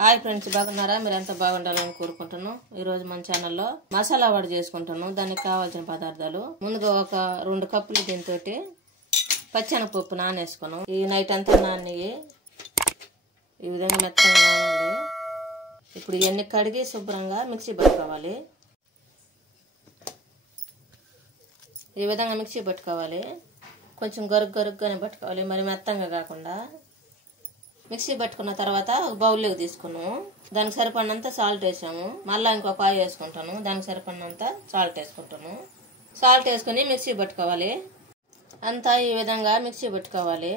Hi friends, బాగున్నారా? మీరంతా బాగుండాలని కోరుకుంటున్నాను. ఈ రోజు మన ఛానల్లో మసాలా వడ చేసుకుంటాను. దానికి కావాల్సిన పదార్థాలు ముందుగా ఒక 2 కప్పులు దీంతో పచ్చెనగపప్పు నానేసుకున్నాం. ఈ నైట్ అంతా నాని ఈ విధంగా మెత్తగా నానాలి. ఇప్పుడు ఇవన్నీ కడిగి శుభ్రంగా మిక్సీ పట్టుకోవాలి. ఈ విధంగా మిక్సీ పట్టుకోవాలి. కొంచెం గరుగ్గానే పట్టుకోవాలి, మరి మెత్తంగా కాకుండా. మిక్సీ పట్టుకున్న తర్వాత ఒక బౌల్లోకి తీసుకున్నాము. దానికి సరిపడినంత సాల్ట్ వేసాము. మళ్ళీ ఇంకొక ఆయిల్ వేసుకుంటాను. దానికి సరిపడినంత సాల్ట్ వేసుకుంటాను. సాల్ట్ వేసుకుని మిక్సీ పట్టుకోవాలి. అంతా ఈ విధంగా మిక్సీ పట్టుకోవాలి.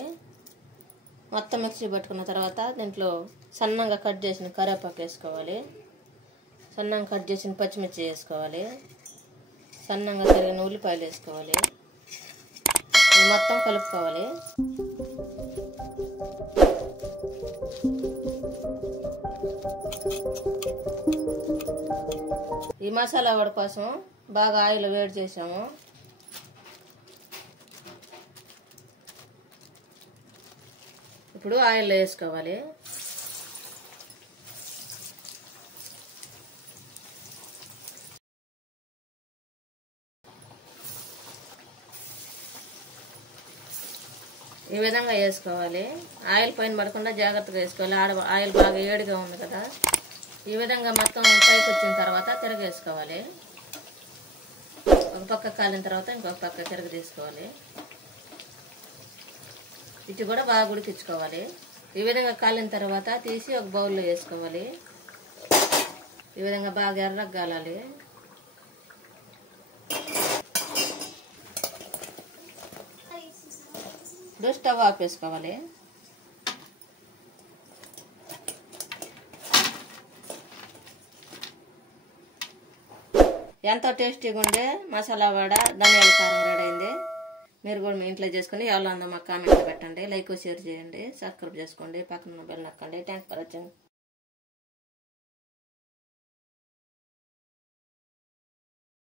మొత్తం మిక్సీ పట్టుకున్న తర్వాత దీంట్లో సన్నంగా కట్ చేసిన కరివేపాకు వేసుకోవాలి. సన్నంగా కట్ చేసిన పచ్చిమిర్చి వేసుకోవాలి. సన్నంగా తరిగిన ఉల్లిపాయలు వేసుకోవాలి. ఇది మొత్తం కలుపుకోవాలి. ఈ మసాలా వడ కోసం బాగా ఆయిల్ వేడి చేసాము. ఇప్పుడు ఆయిల్ వేసుకోవాలి. ఈ విధంగా వేసుకోవాలి. ఆయిల్ పైన పడకుండా జాగ్రత్తగా వేసుకోవాలి. ఆయిల్ బాగా వేడిగా ఉంది కదా. ఈ విధంగా మొత్తం పైకి వచ్చిన తర్వాత తిరగేసుకోవాలి. ఒక పక్క కాలిన తర్వాత ఇంకొక పక్క తిరగ తీసుకోవాలి. ఇటు కూడా బాగా ఉడికించుకోవాలి. ఈ విధంగా కాలిన తర్వాత తీసి ఒక బౌల్లో వేసుకోవాలి. ఈ విధంగా బాగా ఎర్రగా కాలాలి. ఇప్పుడు స్టవ్ ఆపేసుకోవాలి. ఎంతో టేస్టీగా ఉండే మసాలా వడ ధనియాల కారం రెడీ అయింది. మీరు కూడా మీ ఇంట్లో చేసుకుని ఎవరో అందరూ మాకు కామెంట్లో పెట్టండి. లైక్ షేర్ చేయండి, సబ్స్క్రైబ్ చేసుకోండి, పక్కన బెల్ నొక్కండి. Thanks for watching.